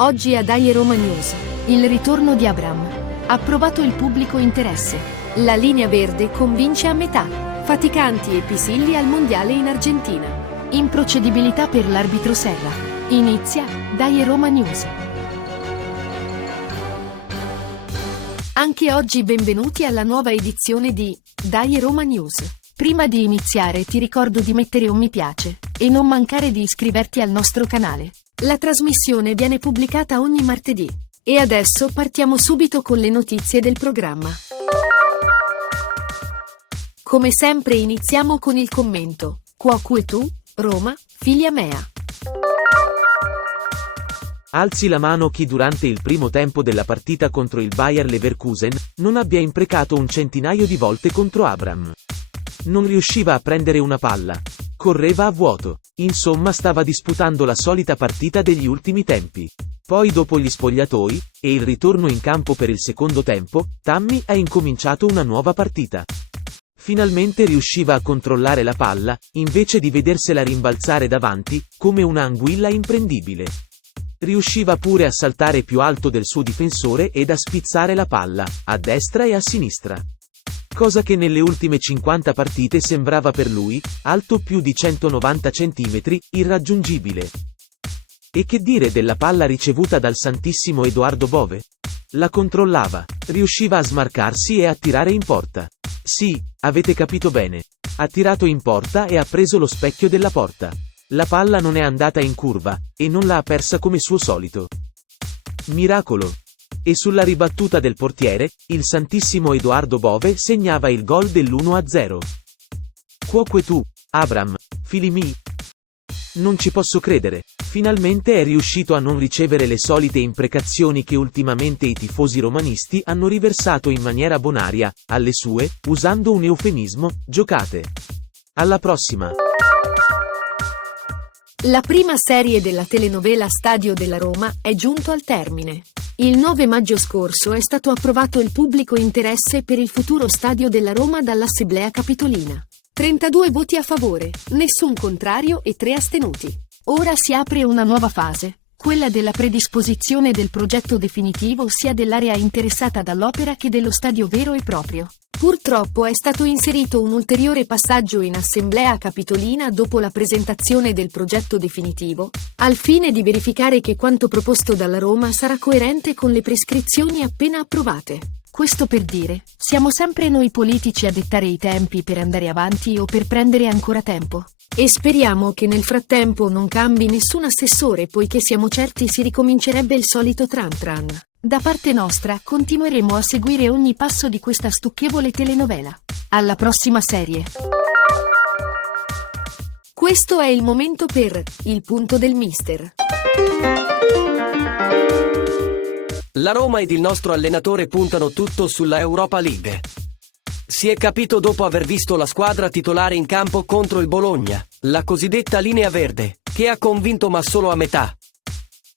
Oggi a Dai Roma News, il ritorno di Abraham. Approvato il pubblico interesse. La linea verde convince a metà. Faticanti e Pisilli al mondiale in Argentina. Improcedibilità per l'arbitro Serra. Inizia Dai Roma News. Anche oggi benvenuti alla nuova edizione di Dai Roma News. Prima di iniziare ti ricordo di mettere un mi piace e non mancare di iscriverti al nostro canale. La trasmissione viene pubblicata ogni martedì. E adesso partiamo subito con le notizie del programma. Come sempre iniziamo con il commento. Quoque tu, Roma, figlia mea. Alzi la mano chi durante il primo tempo della partita contro il Bayer Leverkusen non abbia imprecato un centinaio di volte contro Abraham. Non riusciva a prendere una palla. Correva a vuoto. Insomma, stava disputando la solita partita degli ultimi tempi. Poi, dopo gli spogliatoi e il ritorno in campo per il secondo tempo, Tammy ha incominciato una nuova partita. Finalmente riusciva a controllare la palla, invece di vedersela rimbalzare davanti, come una anguilla imprendibile. Riusciva pure a saltare più alto del suo difensore ed a spizzare la palla, a destra e a sinistra. Cosa che nelle ultime 50 partite sembrava per lui, alto più di 190 cm, irraggiungibile. E che dire della palla ricevuta dal santissimo Edoardo Bove? La controllava, riusciva a smarcarsi e a tirare in porta. Sì, avete capito bene. Ha tirato in porta e ha preso lo specchio della porta. La palla non è andata in curva, e non l'ha persa come suo solito. Miracolo! E sulla ribattuta del portiere, il santissimo Edoardo Bove segnava il gol dell'1-0. Quoque tu, Abraham, fili mi? Non ci posso credere. Finalmente è riuscito a non ricevere le solite imprecazioni che ultimamente i tifosi romanisti hanno riversato in maniera bonaria, alle sue, usando un eufemismo, giocate. Alla prossima! La prima serie della telenovela Stadio della Roma è giunto al termine. Il 9 maggio scorso è stato approvato il pubblico interesse per il futuro Stadio della Roma dall'Assemblea Capitolina. 32 voti a favore, nessun contrario e 3 astenuti. Ora si apre una nuova fase, quella della predisposizione del progetto definitivo sia dell'area interessata dall'opera che dello stadio vero e proprio. Purtroppo è stato inserito un ulteriore passaggio in Assemblea Capitolina dopo la presentazione del progetto definitivo, al fine di verificare che quanto proposto dalla Roma sarà coerente con le prescrizioni appena approvate. Questo per dire, siamo sempre noi politici a dettare i tempi per andare avanti o per prendere ancora tempo. E speriamo che nel frattempo non cambi nessun assessore, poiché siamo certi si ricomincerebbe il solito tran tran. Da parte nostra continueremo a seguire ogni passo di questa stucchevole telenovela. Alla prossima serie. Questo è il momento per il punto del mister. La Roma ed il nostro allenatore puntano tutto sulla Europa League. Si è capito dopo aver visto la squadra titolare in campo contro il Bologna, la cosiddetta linea verde, che ha convinto ma solo a metà.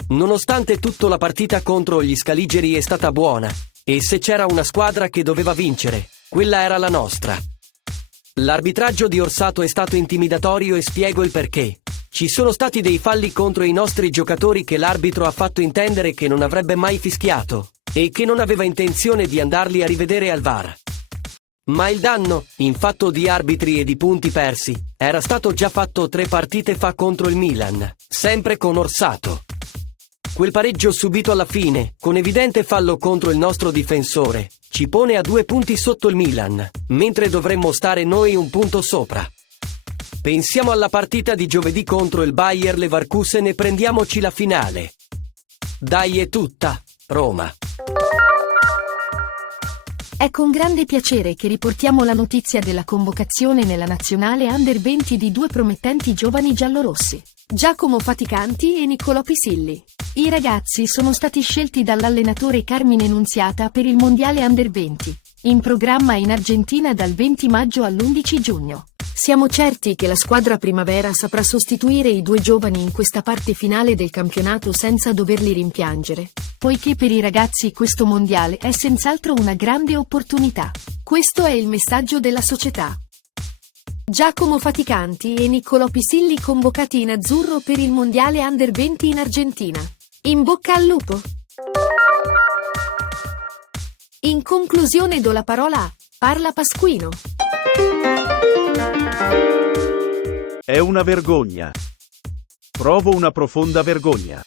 Nonostante tutto, la partita contro gli Scaligeri è stata buona, e se c'era una squadra che doveva vincere, quella era la nostra. L'arbitraggio di Orsato è stato intimidatorio e spiego il perché. Ci sono stati dei falli contro i nostri giocatori che l'arbitro ha fatto intendere che non avrebbe mai fischiato, e che non aveva intenzione di andarli a rivedere al VAR. Ma il danno, in fatto di arbitri e di punti persi, era stato già fatto 3 partite fa contro il Milan, sempre con Orsato. Quel pareggio subito alla fine, con evidente fallo contro il nostro difensore, ci pone a 2 punti sotto il Milan, mentre dovremmo stare noi un punto sopra. Pensiamo alla partita di giovedì contro il Bayer Leverkusen e prendiamoci la finale. Dai è tutta, Roma. È con grande piacere che riportiamo la notizia della convocazione nella nazionale Under 20 di 2 promettenti giovani giallorossi, Giacomo Faticanti e Niccolò Pisilli. I ragazzi sono stati scelti dall'allenatore Carmine Nunziata per il mondiale Under 20, in programma in Argentina dal 20 maggio all'11 giugno. Siamo certi che la squadra primavera saprà sostituire i 2 giovani in questa parte finale del campionato senza doverli rimpiangere, poiché per i ragazzi questo mondiale è senz'altro una grande opportunità. Questo è il messaggio della società. Giacomo Faticanti e Niccolò Pisilli convocati in azzurro per il mondiale Under 20 in Argentina. In bocca al lupo! In conclusione do la parola a Parla Pasquino. È una vergogna. Provo una profonda vergogna.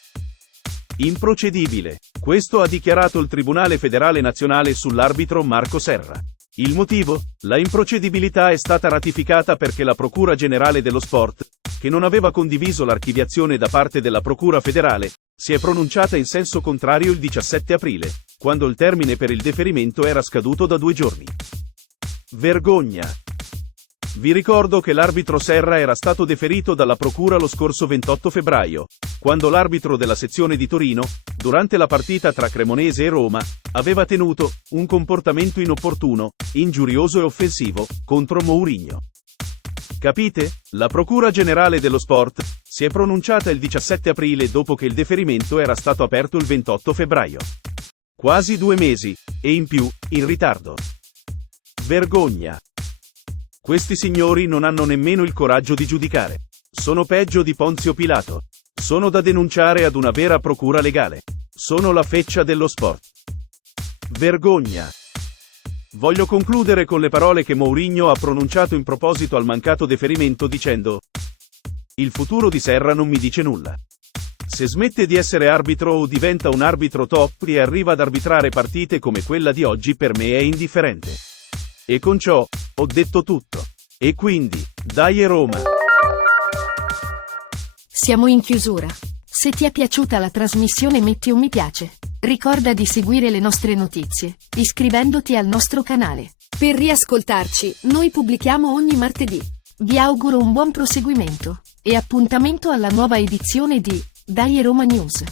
Improcedibile. Questo ha dichiarato il Tribunale Federale Nazionale sull'arbitro Marco Serra. Il motivo? La improcedibilità è stata ratificata perché la Procura Generale dello Sport, che non aveva condiviso l'archiviazione da parte della Procura Federale, si è pronunciata in senso contrario il 17 aprile, quando il termine per il deferimento era scaduto da 2 giorni. Vergogna. Vi ricordo che l'arbitro Serra era stato deferito dalla Procura lo scorso 28 febbraio, quando l'arbitro della sezione di Torino, durante la partita tra Cremonese e Roma, aveva tenuto un comportamento inopportuno, ingiurioso e offensivo contro Mourinho. Capite? La Procura Generale dello Sport si è pronunciata il 17 aprile dopo che il deferimento era stato aperto il 28 febbraio. Quasi 2 mesi, e in più, in ritardo. Vergogna. Questi signori non hanno nemmeno il coraggio di giudicare. Sono peggio di Ponzio Pilato. Sono da denunciare ad una vera procura legale. Sono la feccia dello sport. Vergogna. Voglio concludere con le parole che Mourinho ha pronunciato in proposito al mancato deferimento dicendo: il futuro di Serra non mi dice nulla. Se smette di essere arbitro o diventa un arbitro top e arriva ad arbitrare partite come quella di oggi, per me è indifferente. E con ciò ho detto tutto. E quindi, dai Roma! Siamo in chiusura. Se ti è piaciuta la trasmissione metti un mi piace. Ricorda di seguire le nostre notizie, iscrivendoti al nostro canale. Per riascoltarci, noi pubblichiamo ogni martedì. Vi auguro un buon proseguimento e appuntamento alla nuova edizione di Dai Roma News.